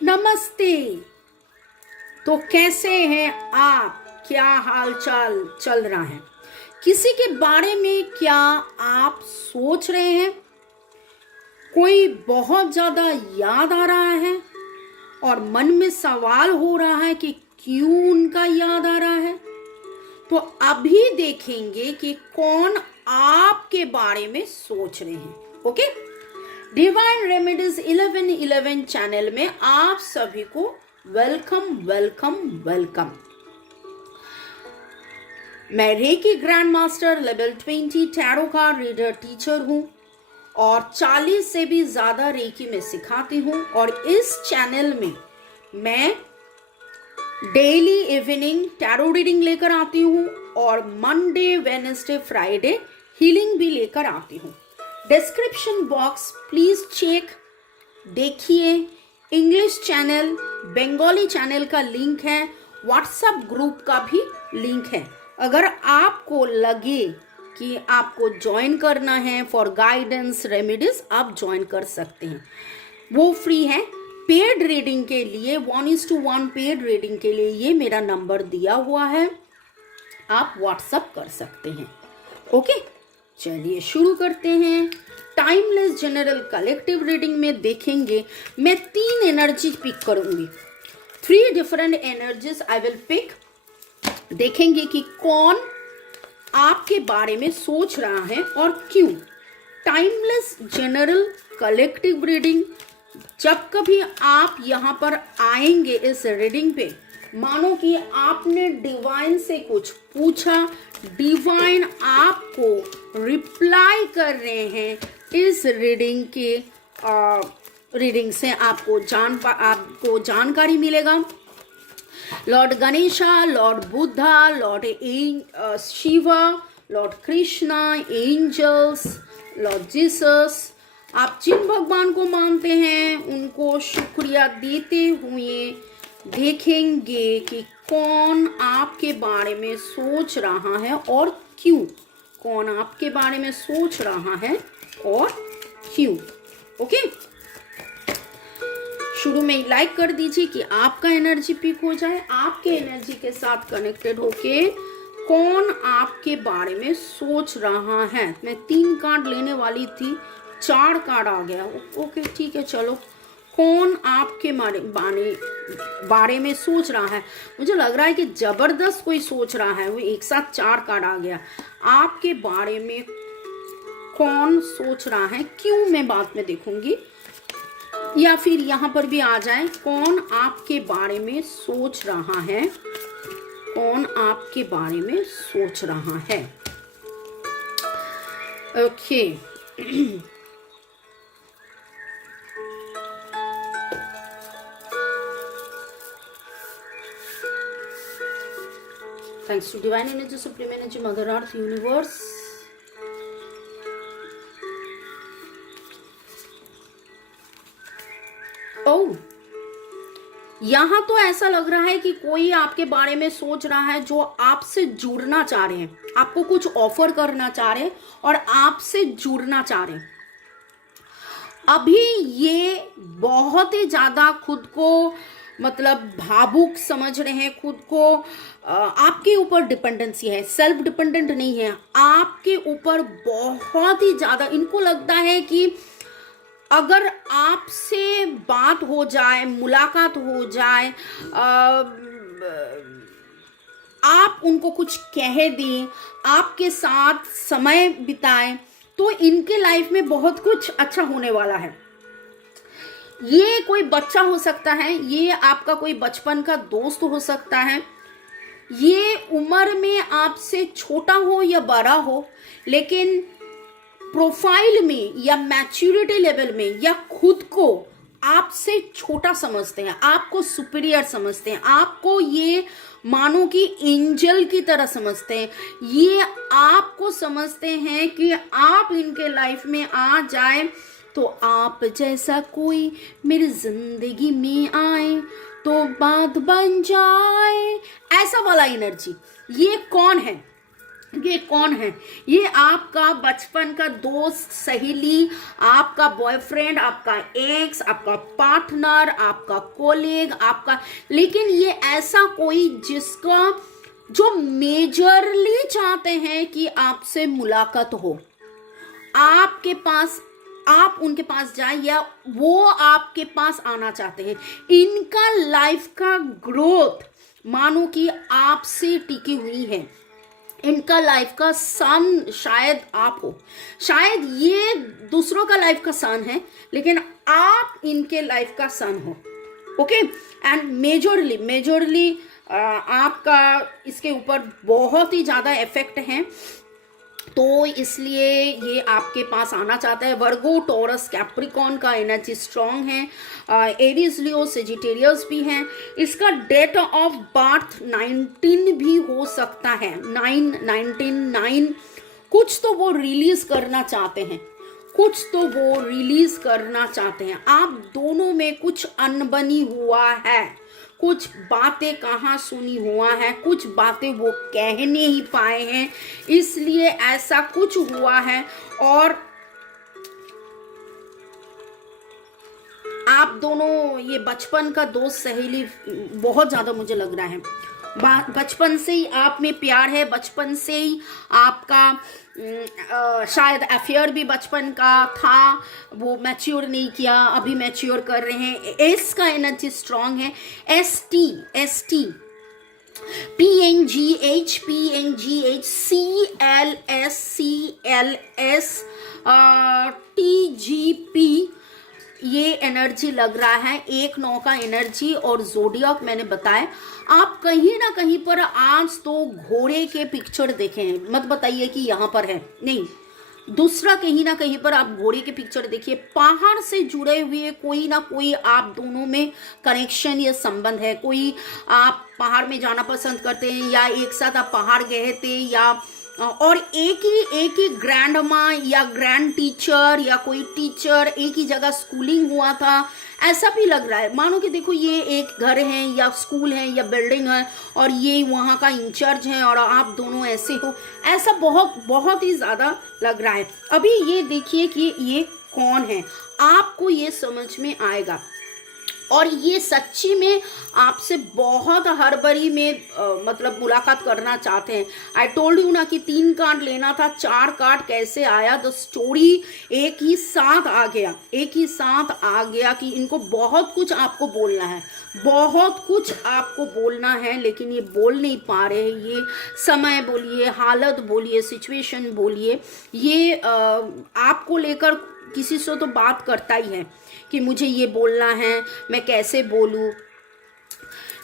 नमस्ते। तो कैसे हैं आप? क्या हाल चाल चल रहा है? किसी के बारे में क्या आप सोच रहे हैं? कोई बहुत ज्यादा याद आ रहा है और मन में सवाल हो रहा है कि क्यों उनका याद आ रहा है? तो अभी देखेंगे कि कौन आपके बारे में सोच रहे हैं। ओके, डिवाइन रेमेडीज 1111 चैनल में आप सभी को वेलकम वेलकम वेलकम। मैं reiki grand master level 20 tarot card reader teacher हूं और 40 से भी ज्यादा रेकी में सिखाती हूं। और इस चैनल में मैं डेली इवनिंग टैरो रीडिंग लेकर आती हूं और मंडे वेडनेसडे फ्राइडे हीलिंग भी लेकर आती हूं। डिस्क्रिप्शन बॉक्स प्लीज चेक देखिए। इंग्लिश चैनल, बंगाली चैनल का लिंक है, व्हाट्सएप ग्रुप का भी लिंक है। अगर आपको लगे कि आपको ज्वाइन करना है फॉर गाइडेंस रेमेडीज, आप ज्वाइन कर सकते हैं, वो फ्री है। पेड रीडिंग के लिए 1:1 पेड रीडिंग के लिए ये मेरा नंबर दिया हुआ है, आप व्हाट्सएप कर सकते हैं। ओके, चलिए शुरू करते हैं। टाइमलेस जनरल कलेक्टिव रीडिंग में देखेंगे, मैं 3 एनर्जी पिक करूंगी। 3 different energies I will pick. देखेंगे कि कौन आपके बारे में सोच रहा है और क्यों। टाइमलेस जनरल कलेक्टिव रीडिंग, जब कभी आप यहाँ पर आएंगे इस रीडिंग पे, मानो कि आपने डिवाइन से कुछ पूछा, डिवाइन आपको रिप्लाई कर रहे हैं। इस रीडिंग के रीडिंग से आपको जानकारी मिलेगा। Lord Ganesha, lord Buddha, lord Shiva, lord Krishna, angels, lord Jesus, आप जिन भगवान को मानते हैं उनको शुक्रिया देते हुए देखेंगे कि कौन आपके बारे में सोच रहा है और क्यों। कौन आपके बारे में सोच रहा है और क्यों। ओके, शुरू में लाइक कर दीजिए कि आपका एनर्जी पिक हो जाए। आपके एनर्जी के साथ कनेक्टेड होके कौन आपके बारे में सोच रहा है। मैं 3 कार्ड लेने वाली थी, 4 कार्ड आ गया। ओके ठीक है, चलो। कौन आपके बारे में सोच रहा है? मुझे लग रहा है कि जबरदस्त कोई सोच रहा है, वो एक साथ 4 कार्ड आ गया। आपके बारे में कौन सोच रहा है, क्यों, मैं बाद में देखूंगी, या फिर यहाँ पर भी आ जाए कौन आपके बारे में सोच रहा है। कौन आपके बारे में सोच रहा है। Okay Thanks to Divine Energy, Supreme Energy, Mother Earth, Universe. Oh, यहाँ तो ऐसा लग रहा है कि कोई आपके बारे में सोच रहा है जो आपसे जुड़ना चाह रहे हैं, आपको कुछ ऑफर करना चाह रहे हैं और आपसे जुड़ना चाह रहे हैं। अभी ये बहुत ही ज्यादा खुद को भावुक समझ रहे हैं, खुद को आपके ऊपर डिपेंडेंसी है, सेल्फ डिपेंडेंट नहीं है, आपके ऊपर बहुत ही ज्यादा। इनको लगता है कि अगर आपसे बात हो जाए, मुलाकात हो जाए, आप उनको कुछ कह दें, आपके साथ समय बिताएं, तो इनके लाइफ में बहुत कुछ अच्छा होने वाला है। ये कोई बच्चा हो सकता है, ये आपका कोई बचपन का दोस्त हो सकता है, ये उम्र में आपसे छोटा हो या बड़ा हो, लेकिन प्रोफाइल में या मैच्योरिटी लेवल में या खुद को आपसे छोटा समझते हैं, आपको सुपीरियर समझते हैं, आपको ये मानो कि एंजल की तरह समझते हैं। ये आपको समझते हैं कि आप इनके लाइफ में आ जाए तो आप जैसा कोई मेरी जिंदगी में आए तो बात बन जाए, ऐसा वाला एनर्जी। ये कौन है? ये कौन है? ये आपका बचपन का दोस्त, सहेली, आपका बॉयफ्रेंड, आपका एक्स, आपका पार्टनर, आपका कोलीग, आपका, लेकिन ये ऐसा कोई जिसका जो मेजरली चाहते हैं कि आपसे मुलाकात हो, आपके पास, आप उनके पास जाए या वो आपके पास आना चाहते हैं। इनका लाइफ का ग्रोथ मानो कि आपसे टिकी हुई है। इनका लाइफ का सन शायद आप हो, शायद ये दूसरों का लाइफ का सन है, लेकिन आप इनके लाइफ का सन हो। ओके, एंड मेजोरली आपका इसके ऊपर बहुत ही ज़्यादा इफेक्ट है, तो इसलिए ये आपके पास आना चाहता है। वर्गो, टॉरस, कैप्रिकॉन का एनर्जी स्ट्रांग है। एरीज, लियो, सेजिटेरियस भी हैं। इसका डेट ऑफ बर्थ 19 भी हो सकता है, 9 कुछ तो वो रिलीज करना चाहते हैं, कुछ तो वो रिलीज करना चाहते हैं। आप दोनों में कुछ अनबनी हुआ है, कुछ बातें कहाँ सुनी हुआ है, कुछ बातें वो कह नहीं पाए हैं, इसलिए ऐसा कुछ हुआ है। और आप दोनों ये बचपन का दोस्त सहेली बहुत ज्यादा मुझे लग रहा है। बचपन से ही आप में प्यार है, बचपन से ही आपका शायद अफेयर भी बचपन का था, वो मैच्योर नहीं किया, अभी मैच्योर कर रहे हैं। एस का एनर्जी स्ट्रांग है। S T PNGH CLS TGP, ये एनर्जी लग रहा है। 1-9 का एनर्जी और जोडियक मैंने बताया। आप कहीं ना कहीं पर आज तो घोड़े के पिक्चर देखे हैं, मत बताइए कि यहाँ पर है, नहीं, दूसरा कहीं ना कहीं पर आप घोड़े के पिक्चर देखिए। पहाड़ से जुड़े हुए कोई ना कोई आप दोनों में कनेक्शन या संबंध है। कोई आप पहाड़ में जाना पसंद करते हैं, या एक साथ आप पहाड़ गए थे, या और एक ही ग्रैंड माँ या ग्रैंड टीचर या कोई टीचर, एक ही जगह स्कूलिंग हुआ था, ऐसा भी लग रहा है। मानो कि देखो ये एक घर है या स्कूल है या बिल्डिंग है, और ये वहाँ का इंचार्ज है और आप दोनों ऐसे हो, ऐसा बहुत ही ज़्यादा लग रहा है। अभी ये देखिए कि ये कौन है, आपको ये समझ में आएगा। और ये सच्ची में आपसे बहुत हड़बड़ी में मतलब मुलाकात करना चाहते हैं। आई टोल्ड यू ना कि 3 कार्ड लेना था, 4 कार्ड कैसे आया, द स्टोरी एक ही साथ आ गया कि इनको बहुत कुछ आपको बोलना है, बहुत कुछ आपको बोलना है, लेकिन ये बोल नहीं पा रहे। ये समय बोलिए, हालत बोलिए, सिचुएशन बोलिए, ये आपको लेकर किसी से तो बात करता ही है कि मुझे ये बोलना है, मैं कैसे बोलूँ।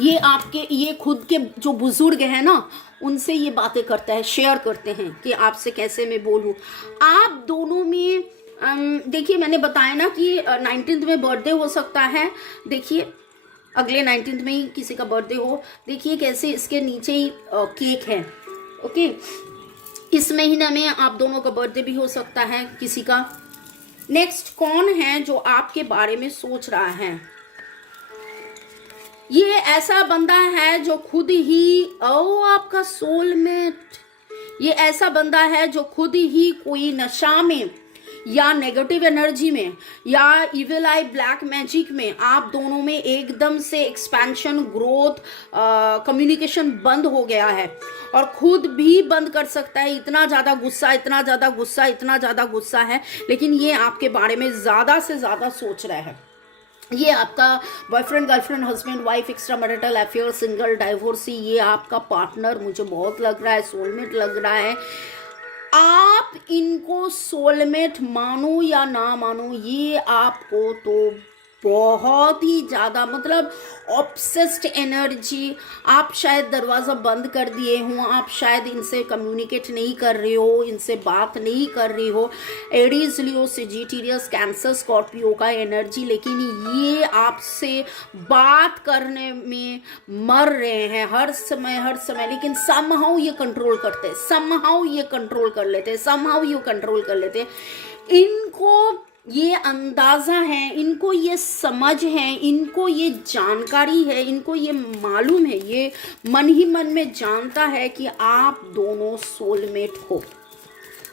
ये आपके, ये खुद के जो बुजुर्ग हैं ना, उनसे ये बातें करता है, शेयर करते हैं कि आपसे कैसे मैं बोलूँ। आप दोनों में देखिए, मैंने बताया ना कि 19 में बर्थडे हो सकता है। देखिए अगले 19 में ही किसी का बर्थडे हो। देखिए कैसे इसके नीचे ही केक है। ओके, इस महीने में आप दोनों का बर्थडे भी हो सकता है किसी का। नेक्स्ट कौन है जो आपके बारे में सोच रहा है? ये ऐसा बंदा है जो खुद ही, आपका सोलमेट, ये ऐसा बंदा है जो खुद ही कोई नशा में या नेगेटिव एनर्जी में या इविल आई ब्लैक मैजिक में आप दोनों में एकदम से एक्सपेंशन, ग्रोथ, कम्युनिकेशन बंद हो गया है, और खुद भी बंद कर सकता है। इतना ज़्यादा गुस्सा है, लेकिन ये आपके बारे में ज़्यादा से ज़्यादा सोच रहा है। ये आपका boyfriend, girlfriend, husband, wife, extra marital affair, single, divorcee, ये आपका पार्टनर मुझे बहुत लग रहा है, सोलमेट लग रहा है। आप इनको सोलमेट मानो या ना मानो, ये आपको तो बहुत ही ज़्यादा मतलब ऑब्सेस्ड एनर्जी। आप शायद दरवाज़ा बंद कर दिए हों, आप शायद इनसे कम्युनिकेट नहीं कर रहे हो, इनसे बात नहीं कर रहे हो। एरीज, लियो, सेजिटेरियस, कैंसर, स्कॉर्पियो का एनर्जी, लेकिन ये आपसे बात करने में मर रहे हैं हर समय, लेकिन समहाउ ये कंट्रोल करते, समहाउ ये कंट्रोल कर लेते। इनको ये अंदाज़ा है, इनको ये समझ है, इनको ये जानकारी है, इनको ये मालूम है, ये मन ही मन में जानता है कि आप दोनों सोलमेट हो।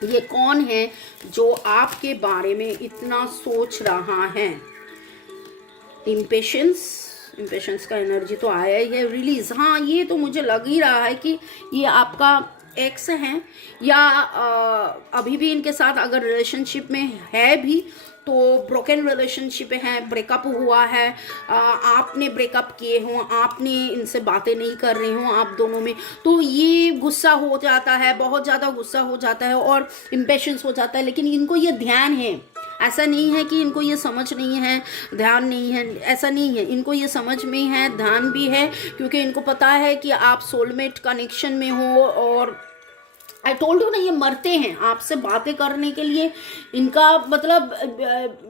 ये कौन है जो आपके बारे में इतना सोच रहा है? इम्पेशंस का एनर्जी तो आया ही है, रिलीज। हाँ, ये तो मुझे लग ही रहा है कि ये आपका एक्स हैं, या अभी भी इनके साथ अगर रिलेशनशिप में है भी तो ब्रोकन रिलेशनशिप है, ब्रेकअप हुआ है, आपने ब्रेकअप किए हो, आपने इनसे बातें नहीं कर रहे हो आप दोनों में, तो ये गुस्सा हो जाता है, बहुत ज़्यादा गुस्सा हो जाता है और इम्पेशंस हो जाता है। लेकिन इनको ये ध्यान है, ऐसा नहीं है कि इनको ये समझ नहीं है, ध्यान नहीं है, ऐसा नहीं है, इनको ये समझ में है, ध्यान भी है, क्योंकि इनको पता है कि आप सोलमेट कनेक्शन में हो। और आई टोल्ड यू ना, ये मरते हैं आपसे बातें करने के लिए। इनका मतलब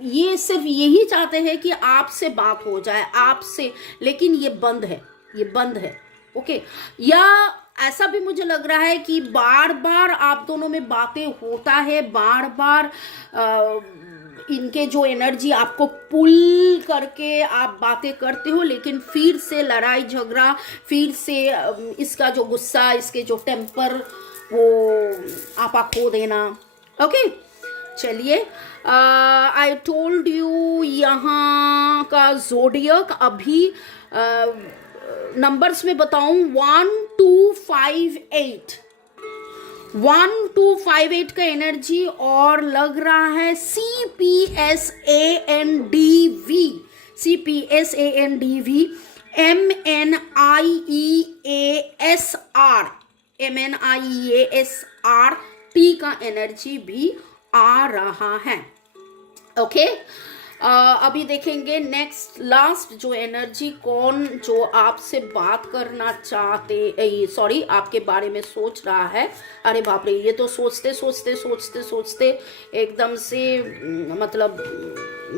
ये सिर्फ यही चाहते हैं कि आपसे बात हो जाए, आपसे, लेकिन ये बंद है, ये बंद है। ओके, या ऐसा भी मुझे लग रहा है कि बार बार आप दोनों में बातें होता है, बार बार इनके जो एनर्जी आपको पुल करके आप बातें करते हो, लेकिन फिर से लड़ाई झगड़ा, फिर से इसका जो गुस्सा, इसके जो टेम्पर, वो आपा खो देना। ओके, चलिए, आई टोल्ड यू यहाँ का ज़ोडियक अभी नंबर्स में बताऊं, 1 2 5 8, 1 2 5 8 का एनर्जी, और लग रहा है CPSANDV, CPSANDV, MNIEASR T का एनर्जी भी आ रहा है। ओके, अभी देखेंगे नेक्स्ट लास्ट जो एनर्जी, कौन जो आपसे बात करना चाहते, सॉरी, आपके बारे में सोच रहा है। अरे बाप रे, ये तो सोचते सोचते सोचते सोचते एकदम से मतलब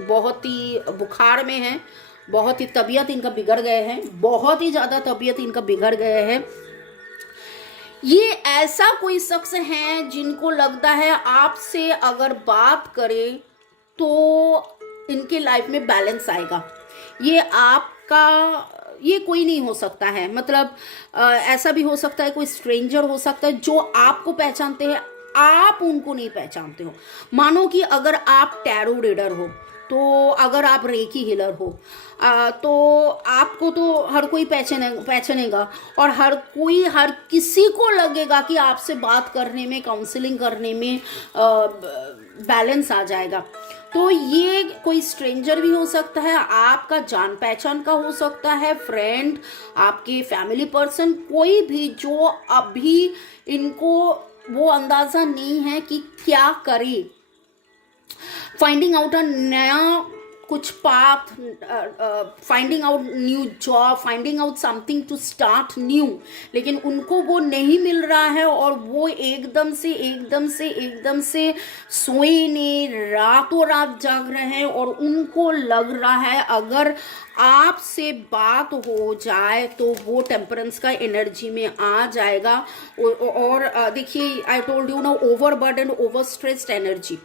बहुत ही बुखार में है, बहुत ही तबीयत इनका बिगड़ गए हैं, बहुत ही ज़्यादा तबीयत इनका बिगड़ गए हैं। ये ऐसा कोई शख्स है जिनको लगता है आपसे अगर बात करें तो इनके लाइफ में बैलेंस आएगा। ये आपका, ये कोई नहीं हो सकता है, मतलब ऐसा भी हो सकता है कोई स्ट्रेंजर हो सकता है जो आपको पहचानते हैं, आप उनको नहीं पहचानते हो। मानो कि अगर आप टैरो रीडर हो, तो अगर आप रेकी हीलर हो, तो आपको तो हर कोई पहचानेगा, और हर किसी को लगेगा कि आपसे बात करने में, काउंसलिंग करने में बैलेंस आ जाएगा। तो ये कोई स्ट्रेंजर भी हो सकता है, आपका जान पहचान का हो सकता है, फ्रेंड, आपके फैमिली पर्सन, कोई भी जो अभी इनको वो अंदाज़ा नहीं है कि क्या करे, फाइंडिंग आउट अ नया कुछ path, finding out new job, finding out something to start new, लेकिन उनको वो नहीं मिल रहा है, और वो एकदम से सोए नहीं, रातों रात जाग रहे हैं, और उनको लग रहा है अगर आपसे बात हो जाए तो वो टेम्परेंस का एनर्जी में आ जाएगा। और देखिए, आई टोल्ड यू ना, overburden, over stressed energy,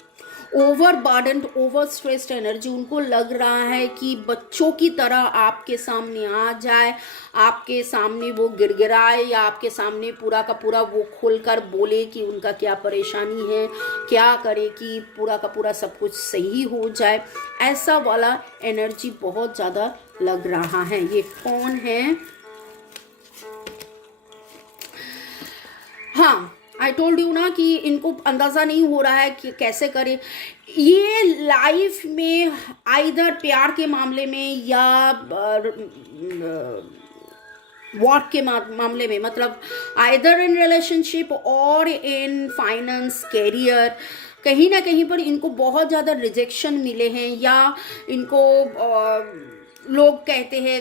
overburdened, over stressed energy, उनको लग रहा है कि बच्चों की तरह आपके सामने आ जाए, आपके सामने वो गिड़गिड़ाए, या आपके सामने पूरा का पूरा वो खोलकर बोले कि उनका क्या परेशानी है, क्या करे कि पूरा का पूरा सब कुछ सही हो जाए। ऐसा वाला एनर्जी बहुत ज़्यादा लग रहा है। ये कौन है? हाँ, आई टोल्ड यू ना कि इनको अंदाज़ा नहीं हो रहा है कि कैसे करे। ये लाइफ में आइदर प्यार के मामले में या वर्क के मामले में, मतलब आइदर इन रिलेशनशिप और इन फाइनेंस, कैरियर, कहीं ना कहीं पर इनको बहुत ज़्यादा रिजेक्शन मिले हैं, या इनको लोग कहते हैं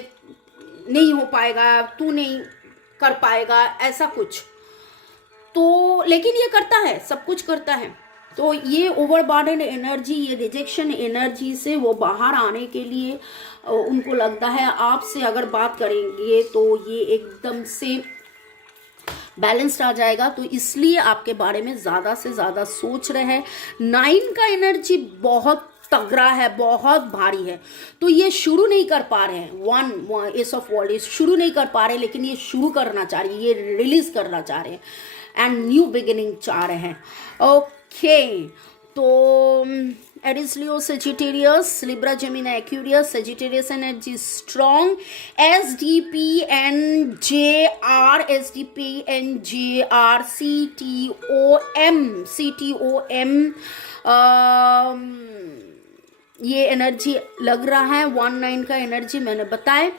नहीं हो पाएगा, तू नहीं कर पाएगा, ऐसा कुछ। तो लेकिन ये करता है, सब कुछ करता है। तो ये ओवरबर्डन एनर्जी, ये रिजेक्शन एनर्जी से वो बाहर आने के लिए उनको लगता है आपसे अगर बात करेंगे तो ये एकदम से बैलेंस्ड आ जाएगा, तो इसलिए आपके बारे में ज़्यादा से ज़्यादा सोच रहे हैं। 9 का एनर्जी बहुत तगड़ा है, बहुत भारी है। तो ये शुरू नहीं कर पा रहे हैं, वन एस ऑफ वर्ल्ड शुरू नहीं कर पा रहे, लेकिन ये शुरू करना चाह रहे हैं, ये रिलीज करना चाह रहे हैं एंड न्यू बिगिनिंग चाह रहे हैं। ओके, तो Aries Leo Sagittarius, Libra Gemini Aquarius, Sagittarius energy strong, SDP and JR, SDP and JR, CTOM, ये एनर्जी लग रहा है। 19 का एनर्जी मैंने बताया।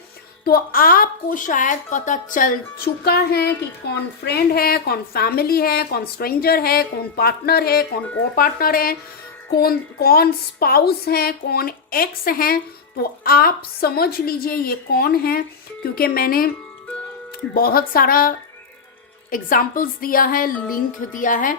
तो आपको शायद पता चल चुका है कि कौन फ्रेंड है, कौन फैमिली है, कौन स्ट्रेंजर है, कौन पार्टनर है, कौन को पार्टनर है, कौन स्पाउस है, कौन एक्स है। तो आप समझ लीजिए ये कौन है, क्योंकि मैंने बहुत सारा एग्जाम्पल्स दिया है, लिंक दिया है।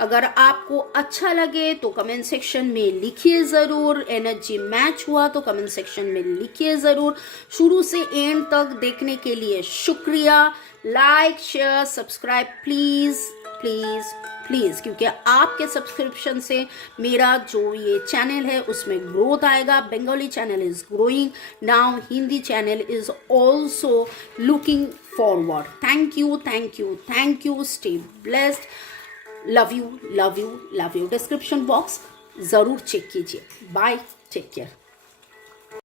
अगर आपको अच्छा लगे तो कमेंट सेक्शन में लिखिए ज़रूर, एनर्जी मैच हुआ तो कमेंट सेक्शन में लिखिए ज़रूर। शुरू से एंड तक देखने के लिए शुक्रिया। Like, share, subscribe please please please, क्योंकि आपके सब्सक्रिप्शन से मेरा जो ये चैनल है उसमें ग्रोथ आएगा। Bengali channel is growing now, Hindi channel is also looking forward. Thank you, thank you, thank you. Stay blessed. Love you, love you, love you. Description box ज़रूर चेक कीजिए। बाय, टेक केयर।